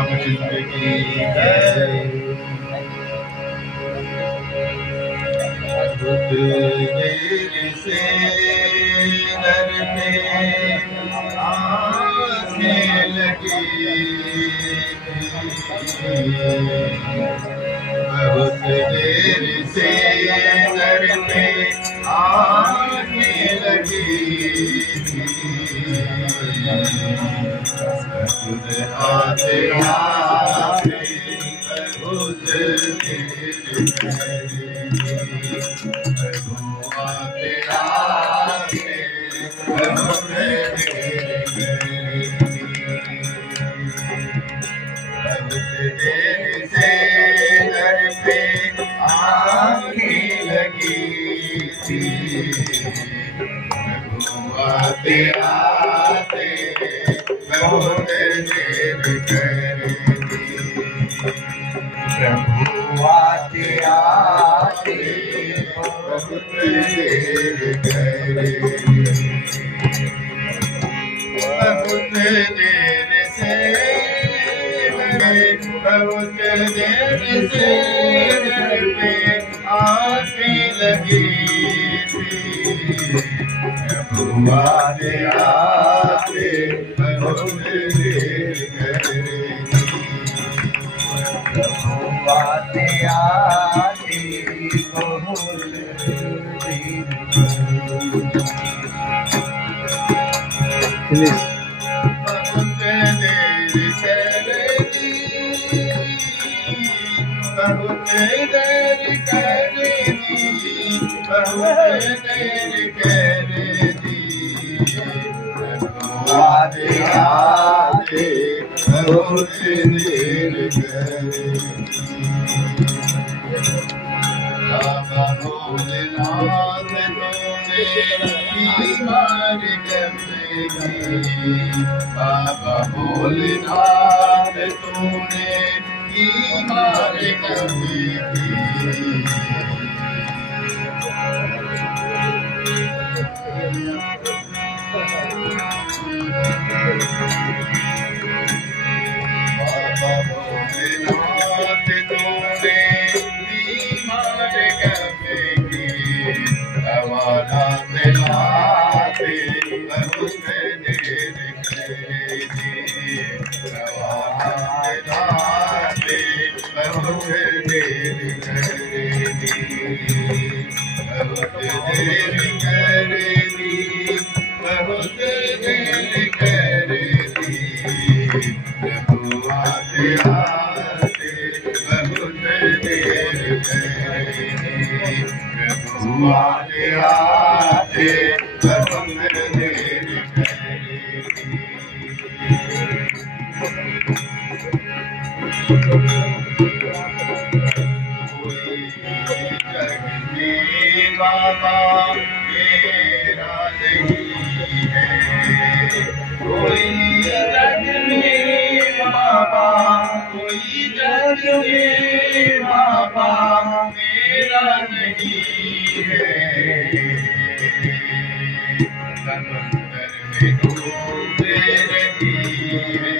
रामचंद्र की जय। बहुत देर से दर पे आँखें लगी, बहुत देर से दर पे आँखें लगी, खुद आते आते बहुत देर आते आते बहुत देर से दर पे आँखें लगी थी, आते आते बहुत देर कर दी, प्रभु आते आते बहुत देर कर दी, बहुत देर से बहुत देर से घर पे आँखें लगी थी, प्रभु आते आते बहुत देर कर दी, प्रभु आते आते बहुत देर बहुत देर कर दी, बहुत देर कर दी, आते आते बहुत देर कर दी, बाबा भोलेनाथ तूने मार गई, बाबा भोलेनाथ तूने मार गई, बाबा भोलेनाथ तूने मार गई, हमारा दिलाते बहुत देर कर दी, हमारा दिलाते बहुत देर कर दी, बहुत देर कर दी, बहुत देर कर दी, प्रभु आते आते बहुत देर कर दी, प्रभु आते आते बहुत देर कर दी। बाबा मेरा नहीं है, कोई जग में बाबा, कोई जग में बाबा मेरा नहीं है, समंदर में डूब रही है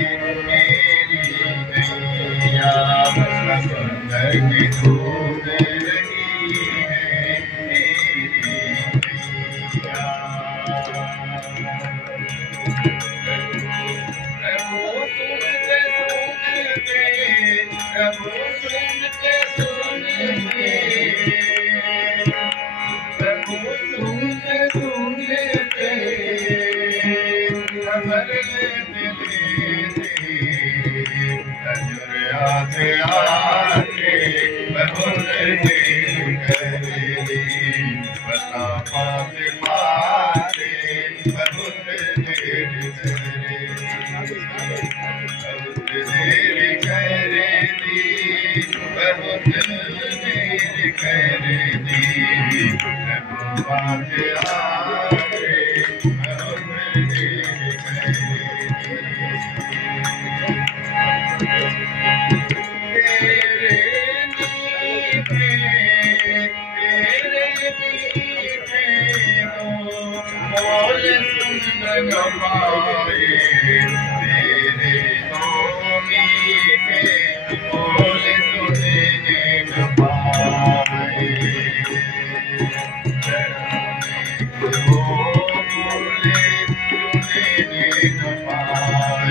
मेरी नैया, समंदर में डूब रही है मेरी नैया, प्रभु सुनते सुनते, प्रभु सुनते सुनते, प्रभु सुनते सुनते, खबर लेते लेते, नजर आते आते बहुत देर कर दी, बता पाते पाते बहुत देर कर दी, बहुत देर कर दी, बहुत देर कर दी, प्रभु आते आते बहुत देर कर दी, तेरे नीचे बोल सुन न पाए, तेरे